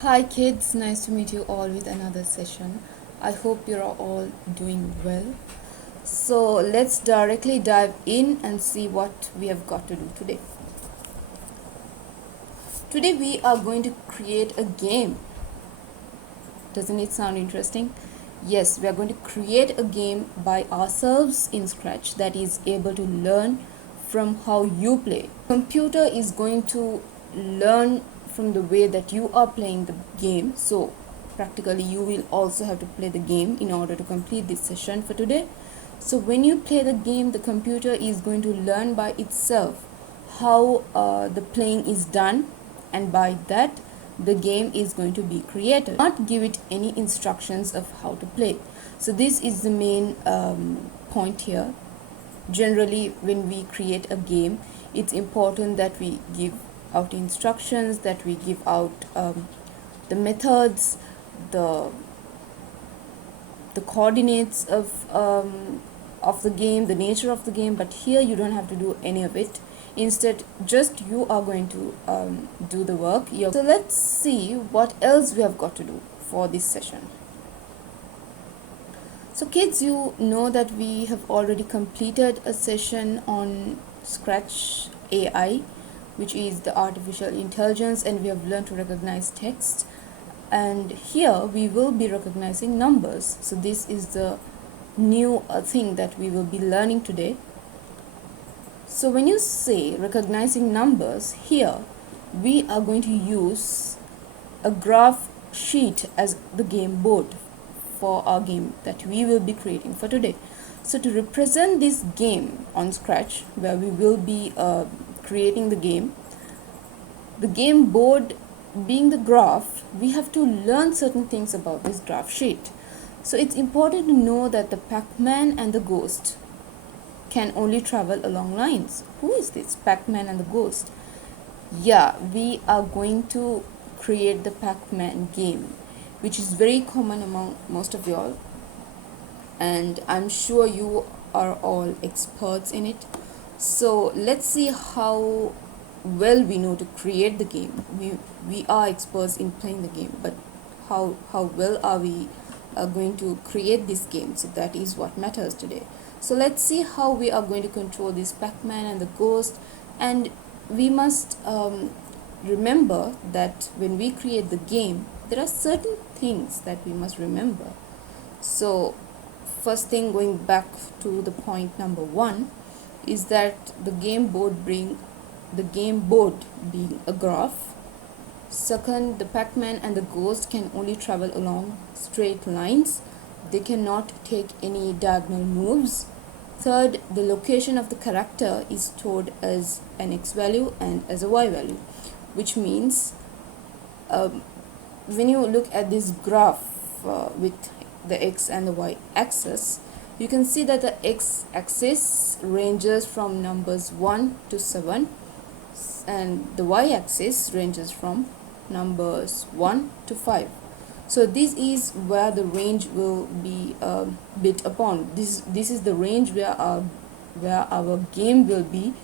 Hi kids, nice to meet you all with another session. I hope you're all doing well. So let's directly dive in and see what we have got to do today. Today we are going to create a game. Doesn't it sound interesting? Yes, we are going to create a game by ourselves in Scratch that is able to learn from how you play. Computer is going to learn from the way that you are playing the game. So practically you will also have to play the game in order to complete this session for today. So when you play the game, the computer is going to learn by itself how the playing is done, and by that the game is going to be created. Not give it any instructions of how to play. So this is the main point here. Generally, when we create a game, it's important that we give out instructions, that we give out the methods, the coordinates of the game, the nature of the game. But here you don't have to do any of it. Instead, just you are going to do the work. So let's see what else we have got to do for this session. So kids, you know that we have already completed a session on Scratch AI, which is the artificial intelligence, and we have learned to recognize text. And here we will be recognizing numbers. So this is the new thing that we will be learning today. So when you say recognizing numbers, here we are going to use a graph sheet as the game board for our game that we will be creating for today. So to represent this game on Scratch, where we will be creating the game board being the graph, we have to learn certain things about this graph sheet. So it's important to know that the Pac-Man and the ghost can only travel along lines. Who is this Pac-Man and the ghost? Yeah, we are going to create the Pac-Man game, which is very common among most of y'all, and I'm sure you are all experts in it. So let's see how well we know to create the game. We are experts in playing the game, but how well are we going to create this game? So that is what matters today. So let's see how we are going to control this Pac-Man and the ghost. And we must remember that when we create the game, there are certain things that we must remember. So first thing, going back to the point number 1, is that the game board being a graph. Second, the Pac-Man and the ghost can only travel along straight lines. They cannot take any diagonal moves. Third, the location of the character is stored as an X value and as a Y value, which means when you look at this graph with the X and the Y axis, you can see that the X axis ranges from numbers 1 to 7, and the Y axis ranges from numbers 1 to 5. So this is where the range will be built upon. This is the range where our game will be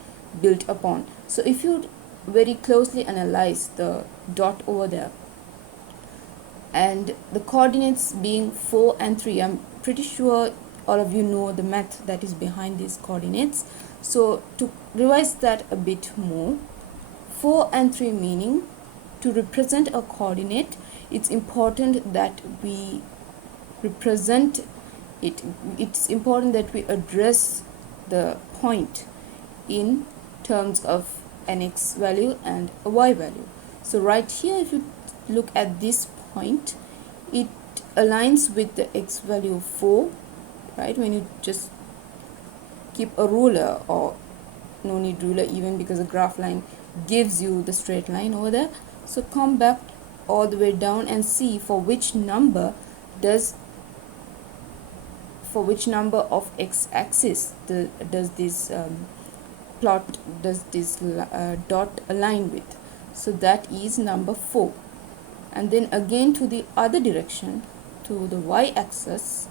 built upon. So if you very closely analyze the dot over there and the coordinates being 4 and 3, I'm pretty sure all of you know the math that is behind these coordinates. So to revise that a bit more, 4 and 3 meaning, to represent a coordinate, it's important that we represent it. It's important that we address the point in terms of an X value and a Y value. So right here, if you look at this point, it aligns with the X value of 4, right? When you just keep a ruler, or no need ruler even, because a graph line gives you the straight line over there. So come back all the way down and see for which number of x-axis does this dot align with. So that is number 4. And then again to the other direction, to the y-axis,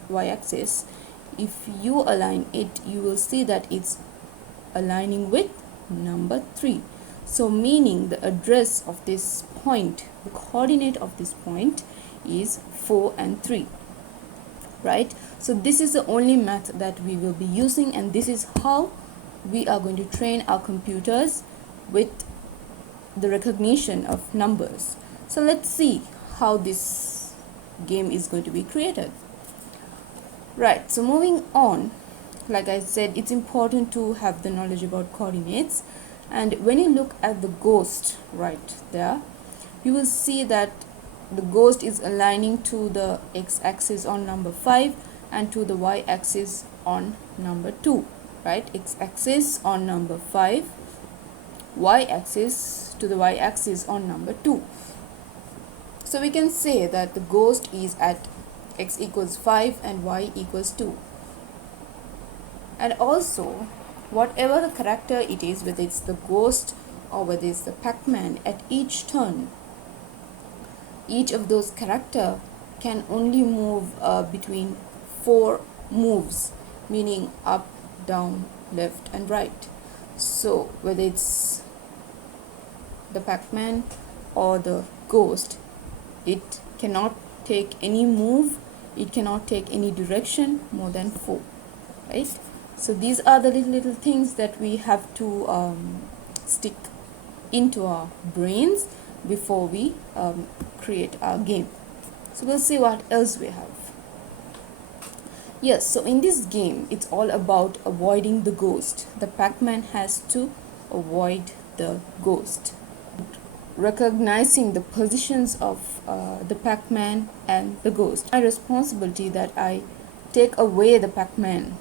if you align it, you will see that it's aligning with number 3. So meaning the address of this point, the coordinate of this point is 4 and 3, right? So this is the only math that we will be using, and this is how we are going to train our computers with the recognition of numbers. So let's see how this game is going to be created. Right, so moving on, like I said, it's important to have the knowledge about coordinates. And when you look at the ghost right there, you will see that the ghost is aligning to the x-axis on number 5 and to the y-axis on number 2, right? X-axis on number 5, y-axis to the y-axis on number 2. So we can say that the ghost is at x equals 5 and y equals 2. And also, whatever the character it is, whether it's the ghost or whether it's the Pac-Man, at each turn, each of those character can only move between 4 moves, meaning up, down, left and right. So whether it's the Pac-Man or the ghost, it cannot take any move, it cannot take any direction more than 4, right? So these are the little things that we have to stick into our brains before we create our game. So we'll see what else we have. Yes, so in this game, it's all about avoiding the ghost. The Pac-Man has to avoid the ghost. Recognizing the positions of the Pac-Man and the ghost. My responsibility that I take away the Pac-Man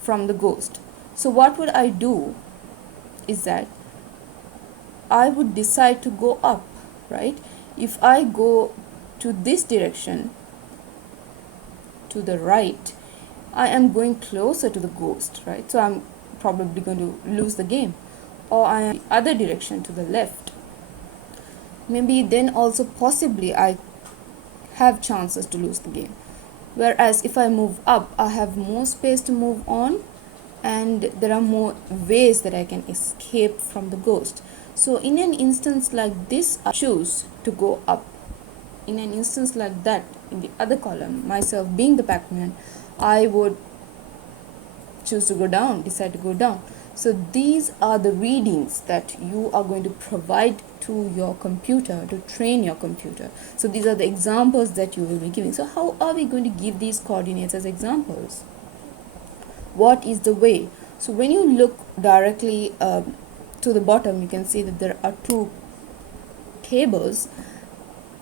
from the ghost. So what would I do is that I would decide to go up, right? If I go to this direction, to the right, I am going closer to the ghost, right? So I'm probably going to lose the game. Or I am the other direction, to the left. Maybe then also possibly I have chances to lose the game. Whereas if I move up, I have more space to move on, and there are more ways that I can escape from the ghost. So in an instance like this, I choose to go up. In an instance like that, in the other column, myself being the Pac-Man, I would choose to go down, decide to go down. So these are the readings that you are going to provide to your computer to train your computer. So these are the examples that you will be giving. So how are we going to give these coordinates as examples? What is the way? So when you look directly to the bottom, you can see that there are 2 tables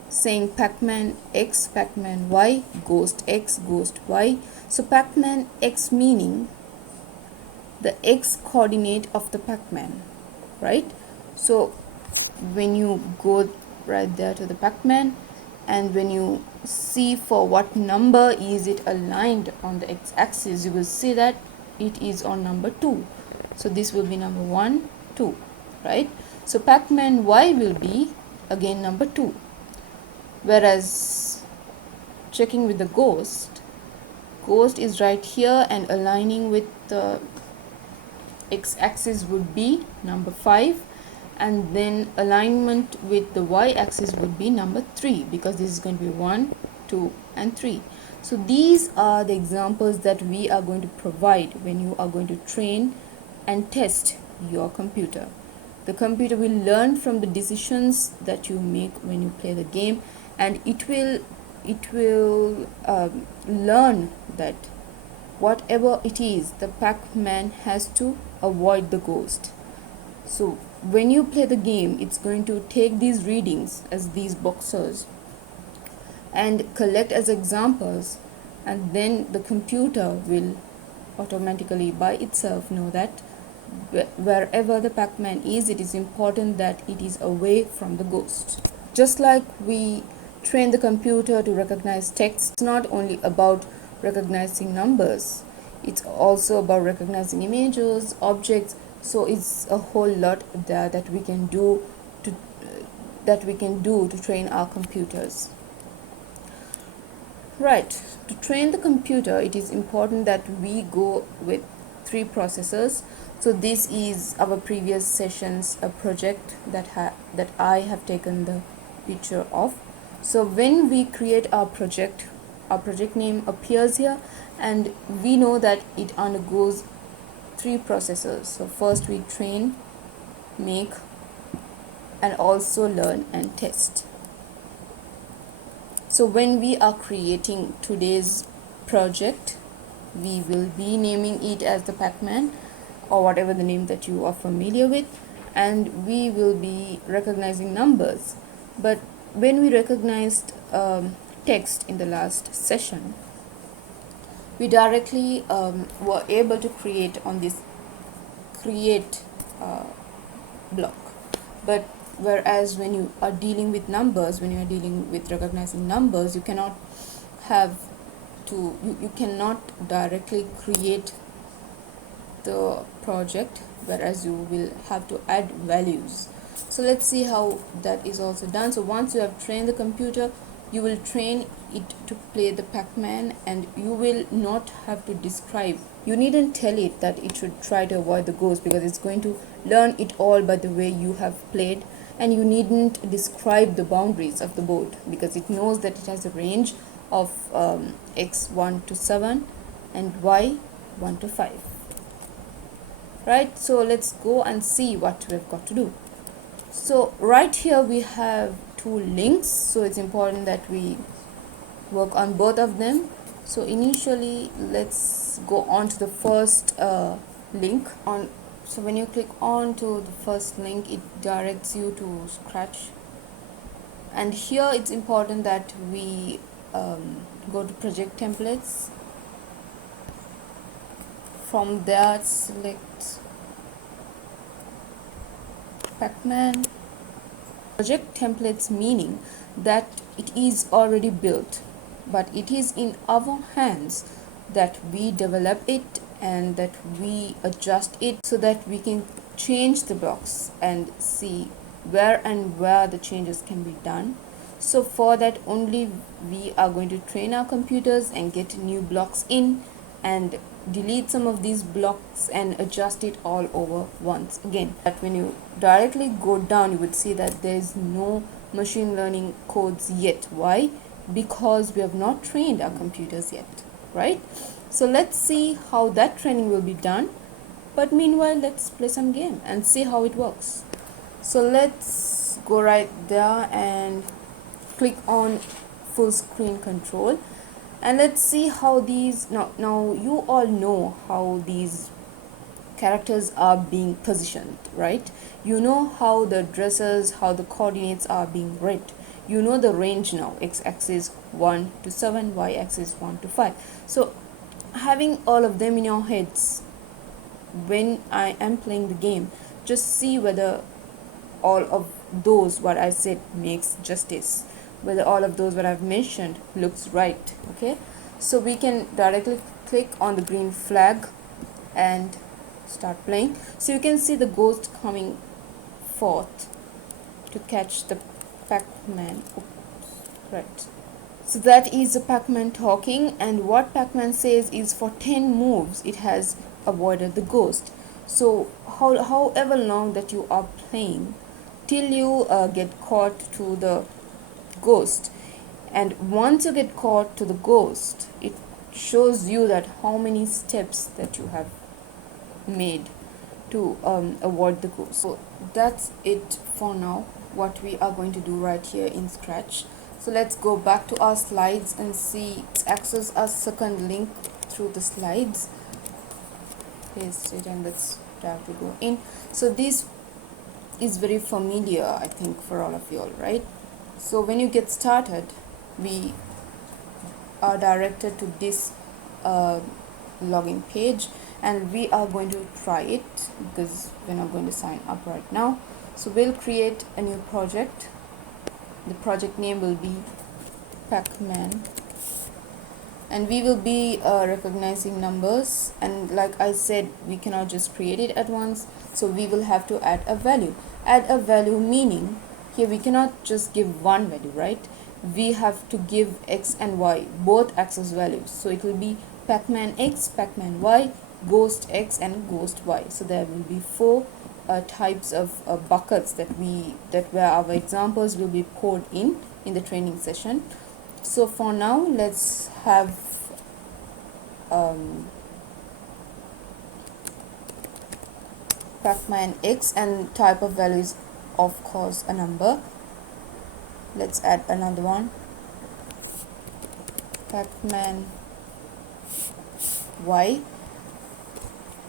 saying Pac-Man X, Pac-Man Y, Ghost X, Ghost Y. So Pac-Man X meaning the X coordinate of the Pac-Man, right? So when you go right there to the Pac-Man, and when you see for what number is it aligned on the x-axis, you will see that it is on number 2. So this will be number 1, 2, right? So Pac-Man Y will be again number 2. Whereas checking with the ghost is right here and aligning with the x-axis would be number 5, and then alignment with the y-axis would be number 3, because this is going to be 1, 2 and 3. So these are the examples that we are going to provide when you are going to train and test your computer. The computer will learn from the decisions that you make when you play the game, and it will learn that whatever it is, the Pac-Man has to avoid the ghost. So when you play the game, it's going to take these readings as these boxes and collect as examples, and then the computer will automatically by itself know that wherever the Pac-Man is, it is important that it is away from the ghost. Just like we train the computer to recognize text, it's not only about recognizing numbers, it's also about recognizing images, objects. So it's a whole lot there that we can do to train our computers. Right, to train the computer, it is important that we go with 3 processes. So this is our previous session's project that I have taken the picture of. So when we create our project name appears here, and we know that it undergoes 3 processes. So first we train, make, and also learn and test. So when we are creating today's project, we will be naming it as the Pac-Man or whatever the name that you are familiar with, and we will be recognizing numbers. But when we recognized text in the last session, we directly were able to create on this create block. But whereas when you are dealing with numbers, when you are dealing with recognizing numbers, you cannot have to you cannot directly create the project, whereas you will have to add values. So let's see how that is also done. So once you have trained the computer, you will train it to play the Pac-Man, and you will not have to describe. You needn't tell it that it should try to avoid the ghost, because it's going to learn it all by the way you have played, and you needn't describe the boundaries of the board, because it knows that it has a range of x 1 to 7 and y 1 to 5. Right, so let's go and see what we've got to do. So right here we have 2 links, so it's important that we work on both of them. So initially let's go on to the first link on. So when you click on to the first link, it directs you to Scratch, and here it's important that we go to project templates. From there select Pac-Man. Project templates meaning that it is already built, but it is in our hands that we develop it and that we adjust it so that we can change the blocks and see where the changes can be done. So for that only we are going to train our computers and get new blocks in and delete some of these blocks and adjust it all over once again. But when you directly go down, you would see that there is no machine learning codes yet. Why? Because we have not trained our computers yet, right? So let's see how that training will be done. But meanwhile, let's play some game and see how it works. So let's go right there and click on full screen control, and let's see how these now you all know how these characters are being positioned, right? You know how the addresses, how the coordinates are being read. You know the range now, x-axis 1 to 7, y-axis 1 to 5. So having all of them in your heads when I am playing the game, just see whether all of those what I said makes justice, whether all of those what I've mentioned looks right. Okay, so we can directly click on the green flag and start playing. So you can see the ghost coming forth to catch the Pac-Man. Right, so that is the Pac-Man talking, and what Pac-Man says is for 10 moves it has avoided the ghost. So however long that you are playing till you get caught to the ghost, and once you get caught to the ghost, it shows you that how many steps that you have made to avoid the ghost. So that's it for now, what we are going to do right here in Scratch. So let's go back to our slides and see, access our second link through the slides, paste it, and let's try to go in. So this is very familiar, I think, for all of you all, right? So when you get started, we are directed to this login page, and we are going to try it because we're not going to sign up right now. So we'll create a new project. The project name will be Pac-Man, and we will be recognizing numbers, and like I said, we cannot just create it at once, so we will have to add a value. Add a value meaning here we cannot just give one value, right? We have to give x and y, both axis values. So it will be Pac-Man x, Pac-Man y, ghost X and ghost Y. So there will be four types of buckets that where our examples will be poured in the training session. So for now, let's have Pacman X, and type of value is of course a number. Let's add another one, Pacman Y,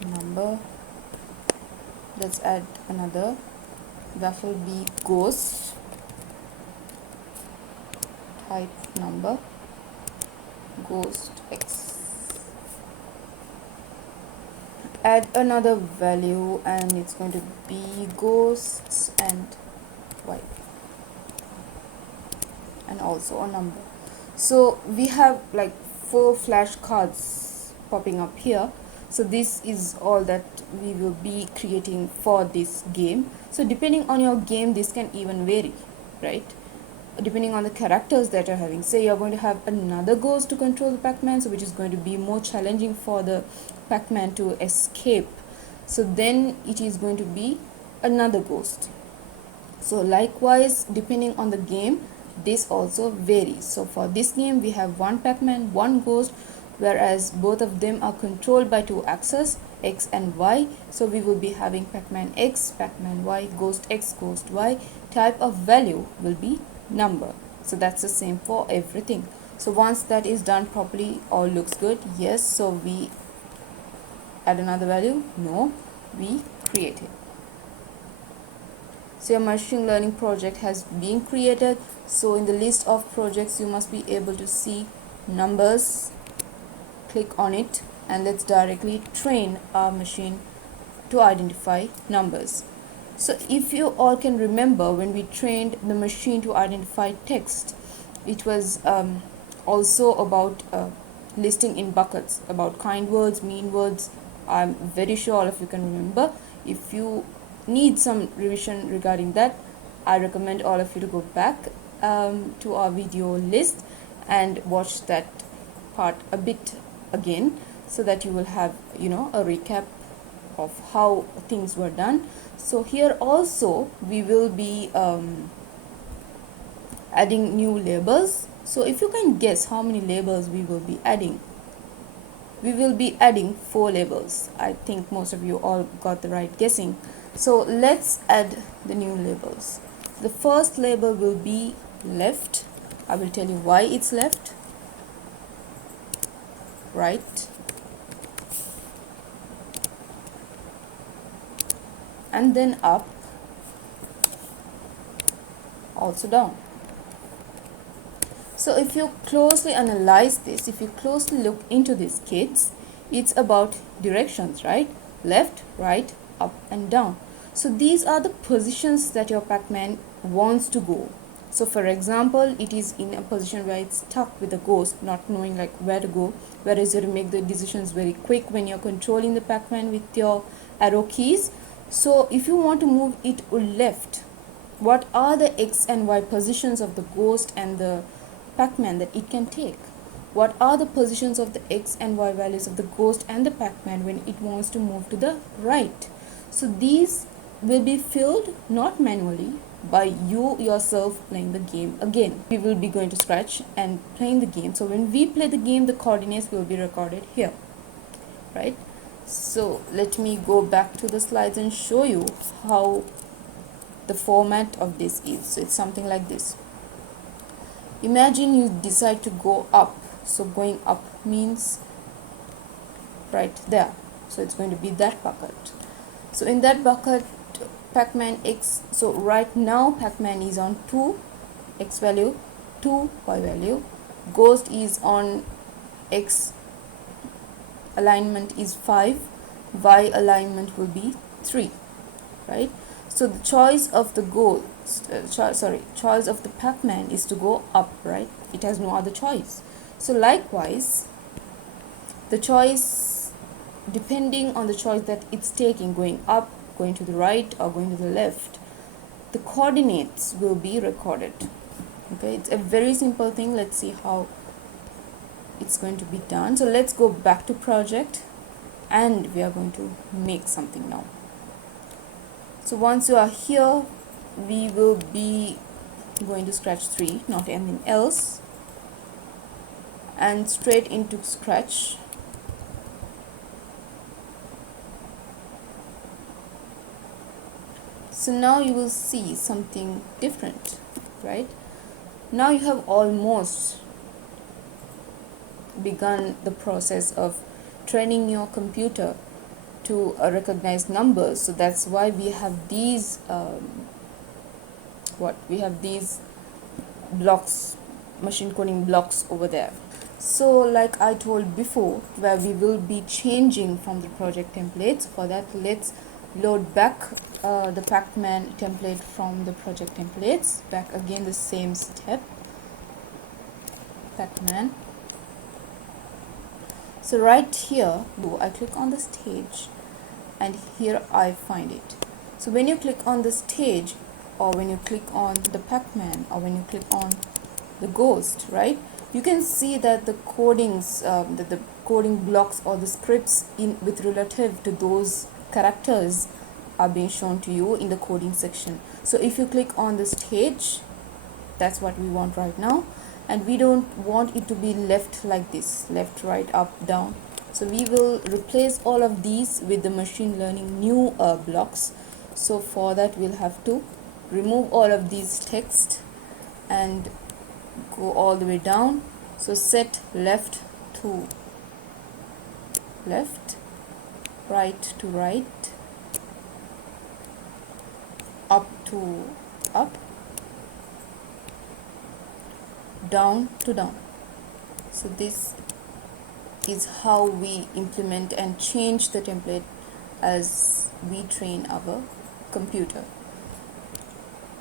number. Let's add another, that will be ghost, type number, ghost X. Add another value and it's going to be ghosts and Y, and also a number. So we have like 4 flashcards popping up here. So this is all that we will be creating for this game. So depending on your game, this can even vary, right? Depending on the characters that you're having. Say you're going to have another ghost to control the Pac-Man, so which is going to be more challenging for the Pac-Man to escape. So then it is going to be another ghost. So likewise, depending on the game, this also varies. So for this game, we have one Pac-Man, one ghost, whereas both of them are controlled by 2 axes, X and Y. So we will be having Pac-Man X, Pac-Man Y, ghost X, ghost Y. Type of value will be number. So that's the same for everything. So once that is done properly, all looks good. Yes. So we add another value? No, we create it. So your machine learning project has been created. So in the list of projects, you must be able to see numbers. Click on it and let's directly train our machine to identify numbers. So if you all can remember, when we trained the machine to identify text, it was also about listing in buckets, about kind words, mean words. I'm very sure all of you can remember. If you need some revision regarding that, I recommend all of you to go back to our video list and watch that part a bit again, so that you will have, you know, a recap of how things were done. So here also we will be adding new labels. So if you can guess how many labels we will be adding, we will be adding 4 labels. I think most of you all got the right guessing. So let's add the new labels. The first label will be left. I will tell you why it's left. Right, and then up, also down. So if you closely analyze this, if you closely look into these kids, it's about directions, right? Left, right, up and down. So these are the positions that your Pac-Man wants to go. So for example, it is in a position where it's stuck with a ghost, not knowing like where to go, whereas you make the decisions very quick when you're controlling the Pac-Man with your arrow keys. So if you want to move it left, what are the X and Y positions of the ghost and the Pac-Man that it can take? What are the positions of the X and Y values of the ghost and the Pac-Man when it wants to move to the right? So these will be filled not manually, by you yourself playing the game again. We will be going to scratch and playing the game. So when we play the game, the coordinates will be recorded here, right? So let me go back to the slides and show you how the format of this is. So it's something like this. Imagine you decide to go up. So going up means right there. So it's going to be that bucket. So in that bucket, Pac-Man X, so right now Pac-Man is on 2 X value, 2 Y value. Ghost is on X alignment is 5, Y alignment will be 3, right? So the choice of the choice of the Pac-Man is to go up, right? It has no other choice. So likewise, the choice, depending on the choice that it's taking, going up, going to the right, or going to the left, the coordinates will be recorded. Okay, it's a very simple thing. Let's see how it's going to be done. So let's go back to project and we are going to make something now. So once you are here, we will be going to scratch 3, not anything else, and straight into scratch. So now you will see something different, right? Now you have almost begun the process of training your computer to recognize numbers. So that's why we have these blocks, machine coding blocks over there. So like I told before, where we will be changing from the project templates. For that, let's load back the Pacman template from the project templates. Back again, the same step, Pacman. So right here, I click on the stage, and here I find it. So when you click on the stage, or when you click on the Pacman, or when you click on the ghost, right, you can see that the codings, the coding blocks or the scripts with relative to those characters are being shown to you in the coding section. So if you click on the stage, that's what we want right now, and we don't want it to be left like this, left, right, up, down. So we will replace all of these with the machine learning new blocks. So for that, we'll have to remove all of these text and go all the way down. So set left to left, right to right, up to up, down to down. So this is how we implement and change the template as we train our computer.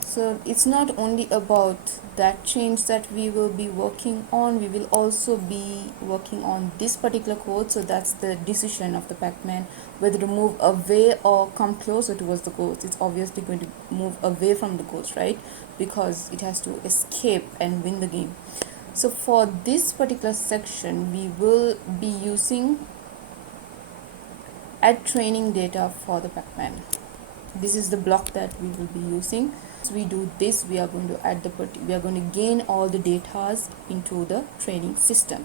So it's not only about that change that we will be working on, we will also be working on this particular code. So that's the decision of the Pacman, whether to move away or come closer towards the ghost. It's obviously going to move away from the ghost, right? Because it has to escape and win the game. So for this particular section, we will be using add training data for the Pacman. This is the block that we will be using. As we do this, we are going to gain all the data into the training system.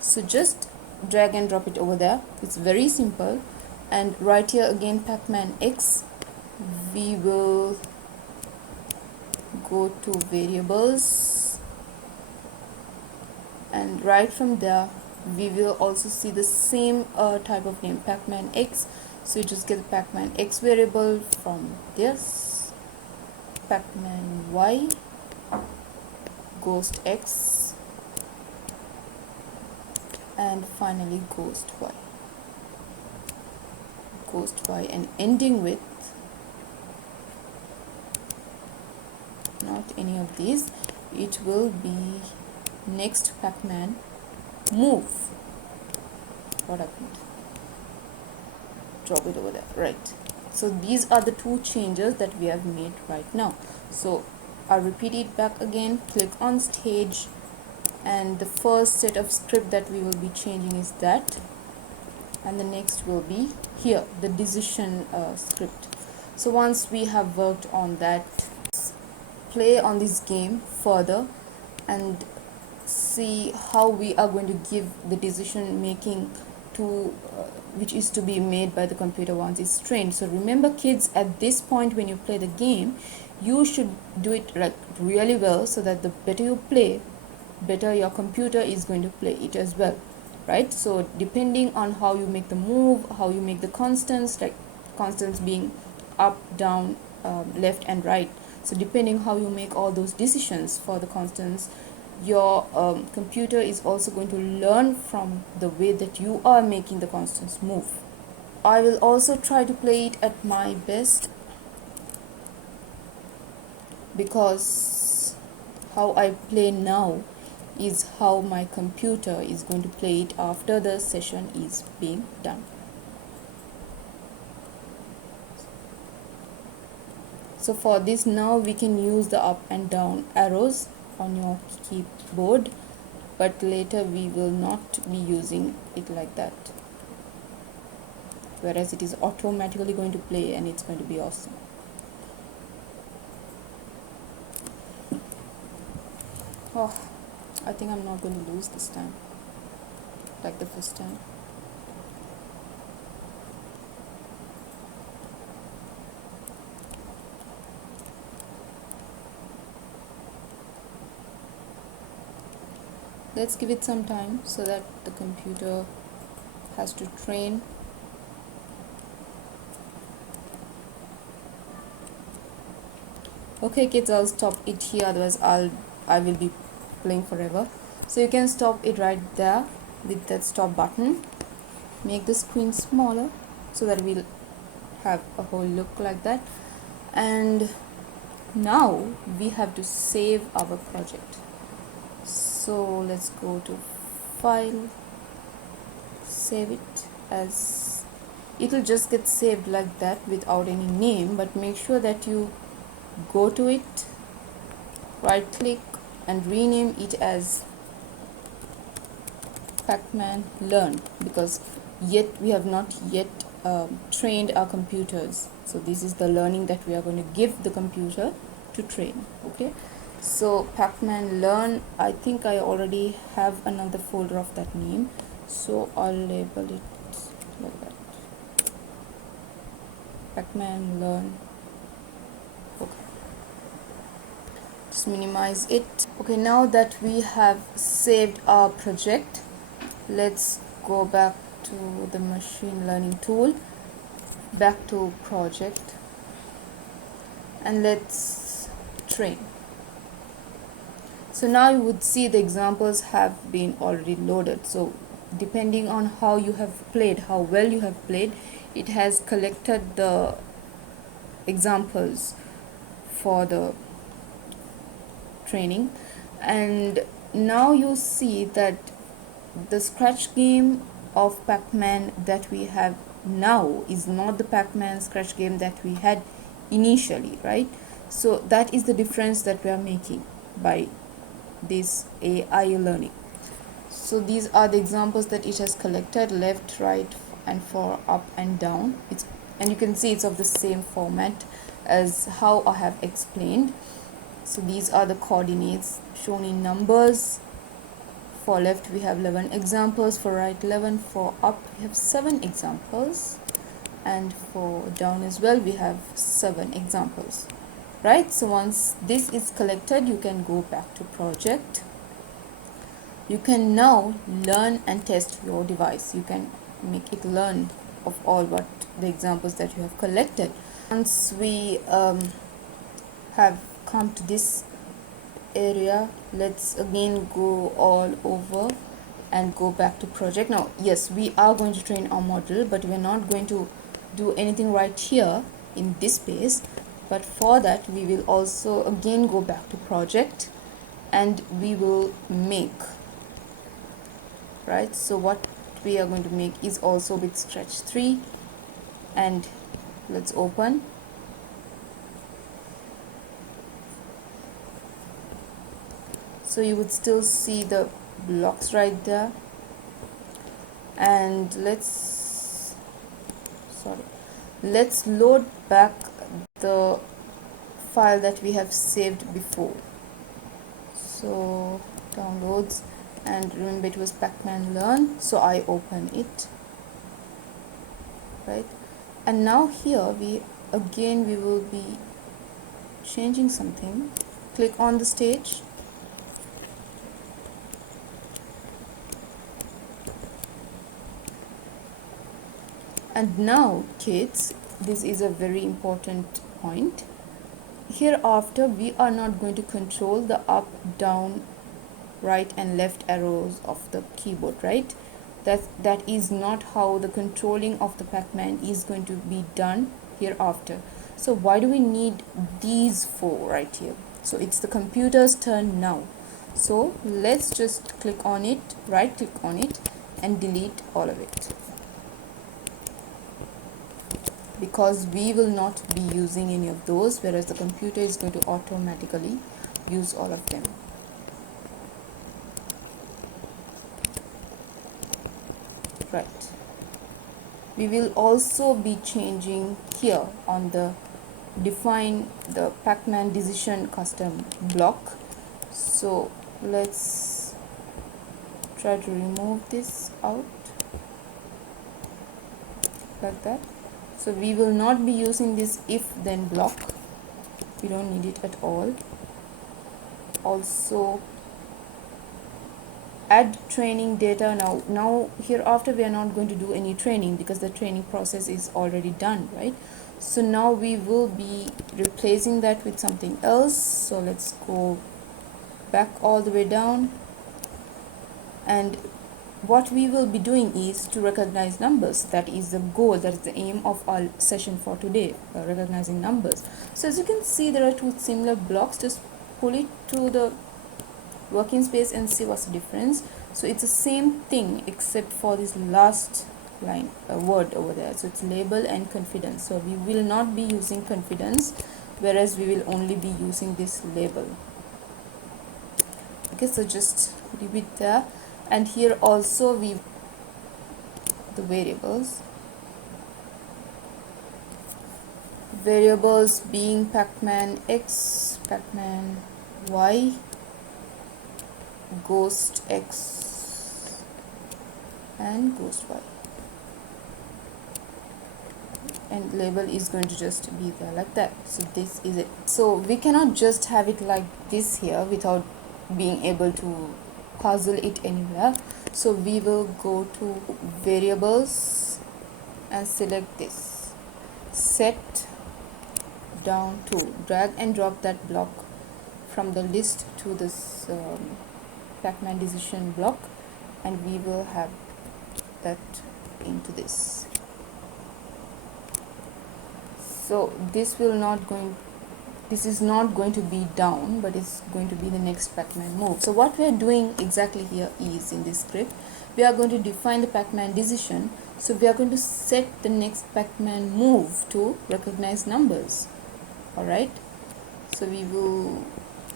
So just drag and drop it over there. It's very simple. And right here again, Pacman X, we will go to variables, and right from there we will also see the same type of name, Pacman X. So you just get the Pacman X variable from this, Pacman Y, Ghost X, and finally Ghost Y. Ghost Y, and ending with not any of these. It will be next Pacman move. What happened? Drop it over there, right? So these are the two changes that we have made right now. So I'll repeat it back again. Click on stage, and the first set of script that we will be changing is that, and the next will be here, the decision script. So once we have worked on that, play on this game further and see how we are going to give the decision making to which is to be made by the computer once it's trained. So remember, kids, at this point when you play the game, you should do it like really well, so that the better you play, better your computer is going to play it as well, right? So depending on how you make the move, how you make the constants, like constants being up, down, left and right. So depending how you make all those decisions for the constants, your computer is also going to learn from the way that you are making the constants move. I will also try to play it at my best, because how I play now is how my computer is going to play it after the session is being done. So for this, now we can use the up and down arrows on your keyboard, but later we will not be using it like that. whereas it is automatically going to play and it's going to be awesome. Oh, I think I'm not going to lose this time like the first time. Let's give it some time so that the computer has to train. Okay kids, I'll stop it here, otherwise I will be playing forever. So you can stop it right there with that stop button. Make the screen smaller so that we'll have a whole look like that. And now we have to save our project. So let's go to file, save it as, it will just get saved like that without any name, but make sure that you go to it, right click and rename it as Pacman Learn, because yet we have not yet trained our computers. So this is the learning that we are going to give the computer to train. Okay, so Pacman Learn, I think I already have another folder of that name, so I'll label it like that, Pacman Learn. Okay, just minimize it. Okay, now that we have saved our project, let's go back to the machine learning tool, back to project, and let's train. So now you would see the examples have been already loaded. So depending on how you have played, how well you have played, it has collected the examples for the training. And now you see that the scratch game of Pac-Man that we have now is not the Pac-Man scratch game that we had initially, right? So that is the difference that we are making by this AI learning. So these are the examples that it has collected: left, right, and for, up and down. And you can see it's of the same format as how I have explained. So these are the coordinates shown in numbers. For left we have 11 examples, for right 11, for up we have 7 examples, and for down as well we have 7 examples, right? So once this is collected, you can go back to project. You can now learn and test your device. You can make it learn of all what the examples that you have collected. Once we have come to this area, let's again go all over and go back to project. Now yes, we are going to train our model, but we're not going to do anything right here in this space. But for that we will also again go back to project and we will make, right? So what we are going to make is also with stretch 3, and let's open. So you would still see the blocks right there, and let's load back the file that we have saved before. So downloads, and remember it was Pacman Learn, so I open it, right? And now here we will be changing something. Click on the stage, and now kids, this is a very important point. Hereafter we are not going to control the up, down, right and left arrows of the keyboard, right? That is not how the controlling of the Pac-Man is going to be done hereafter. So why do we need these 4 right here? So it's the computer's turn now. So let's just click on it, right click on it, and delete all of it, because we will not be using any of those, whereas the computer is going to automatically use all of them. Right, we will also be changing here on the define the pacman decision custom block. So let's try to remove this out like that. So we will not be using this if then block, we don't need it at all. Also add training data. Now hereafter we are not going to do any training because the training process is already done, right? So now we will be replacing that with something else. So let's go back all the way down, and what we will be doing is to recognize numbers. That is the goal, that is the aim of our session for today, recognizing numbers. So as you can see, there are two similar blocks. Just pull it to the working space and see what's the difference. So it's the same thing except for this last line, a word over there. So it's label and confidence. So we will not be using confidence, whereas we will only be using this label. Okay, so just leave it there. And here also we the variables being pacman x, pacman y, ghost x and ghost y, and label is going to just be there like that. So this is it. So we cannot just have it like this here without being able to puzzle it anywhere. So we will go to variables and select this, set down to, drag and drop that block from the list to this pacman decision block, and we will have that into this. So this is not going to be down, but it's going to be the next pacman move. So what we are doing exactly here is, in this script we are going to define the pacman decision. So we are going to set the next pacman move to recognize numbers. All right, so we will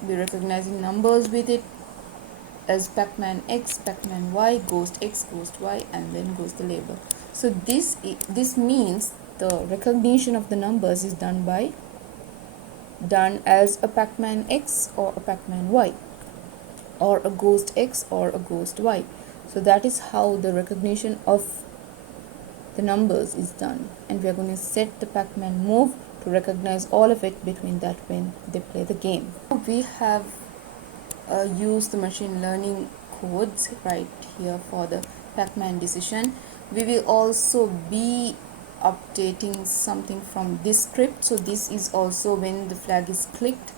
be recognizing numbers with it as pacman x, pacman y, ghost x, ghost y, and then goes the label. So this means the recognition of the numbers is done as a pacman x or a pacman y, or a ghost x or a ghost y. So that is how the recognition of the numbers is done, and we are going to set the pacman move to recognize all of it between that when they play the game. We have used the machine learning codes right here for the pacman decision. We will also be updating something from this script. So this is also when the flag is clicked,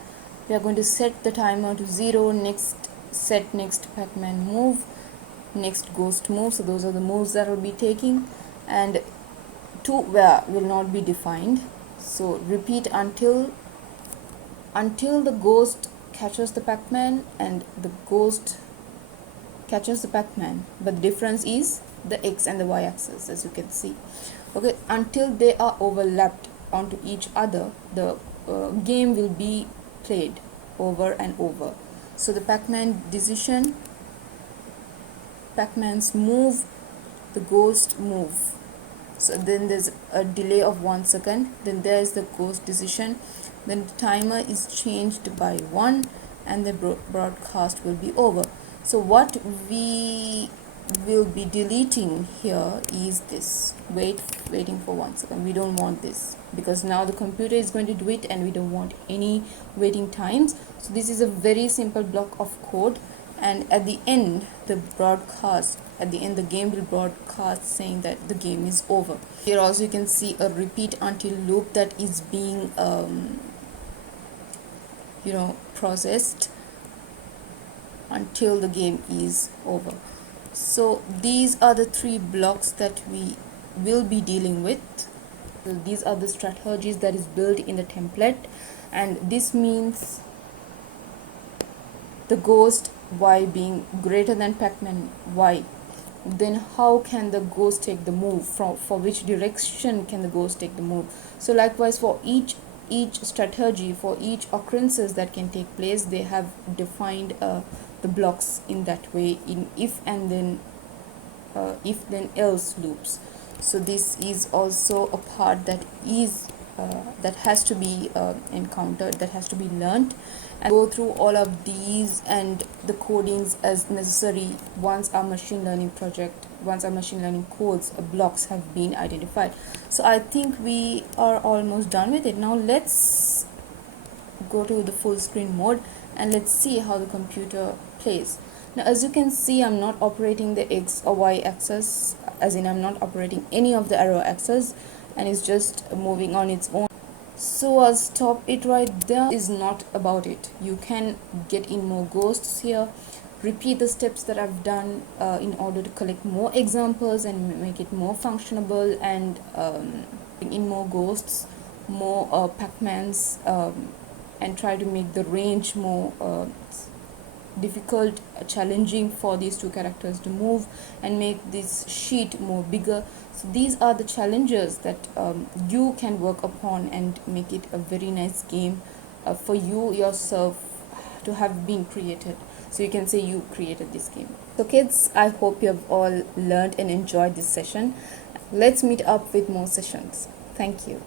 we are going to set the timer to 0, set next pacman move, next ghost move. So those are the moves that will be taking, and to where will not be defined. So repeat until the ghost catches the pacman and the ghost catches the pacman, but the difference is the x and the y axis, as you can see. Okay, until they are overlapped onto each other, the game will be played over and over. So the pacman decision, pacman's move, the ghost move. So then there's a delay of 1 second, then there's the ghost decision, then the timer is changed by 1, and the broadcast will be over. So what we will be deleting here is this waiting for 1 second. We don't want this because now the computer is going to do it and we don't want any waiting times. So this is a very simple block of code, and at the end the game will broadcast saying that the game is over. Here also you can see a repeat until loop that is being processed until the game is over. So these are the 3 blocks that we will be dealing with. So these are the strategies that is built in the template, and this means the ghost y being greater than pacman y. Then how can the ghost take the move, for which direction can the ghost take the move? So likewise for each strategy, for each occurrences that can take place, they have defined the blocks in that way, in if and then if then else loops. So this is also a part that is that has to be encountered, that has to be learned, and go through all of these and the codings as necessary once our machine learning project, once our machine learning codes blocks have been identified. So I think we are almost done with it. Now let's go to the full screen mode and let's see how the computer plays. Now as you can see, I'm not operating the X or Y axis, as in I'm not operating any of the arrow axis, and it's just moving on its own. So I'll stop it right there. Is not about it. You can get in more ghosts here, repeat the steps that I've done in order to collect more examples and make it more functionable, and bring in more ghosts, more Pac-Mans, and try to make the range more difficult, challenging for these two characters to move, and make this sheet more bigger. So these are the challenges that you can work upon and make it a very nice game for you yourself to have been created. So you can say you created this game. So kids, I hope you have all learned and enjoyed this session. Let's meet up with more sessions. Thank you.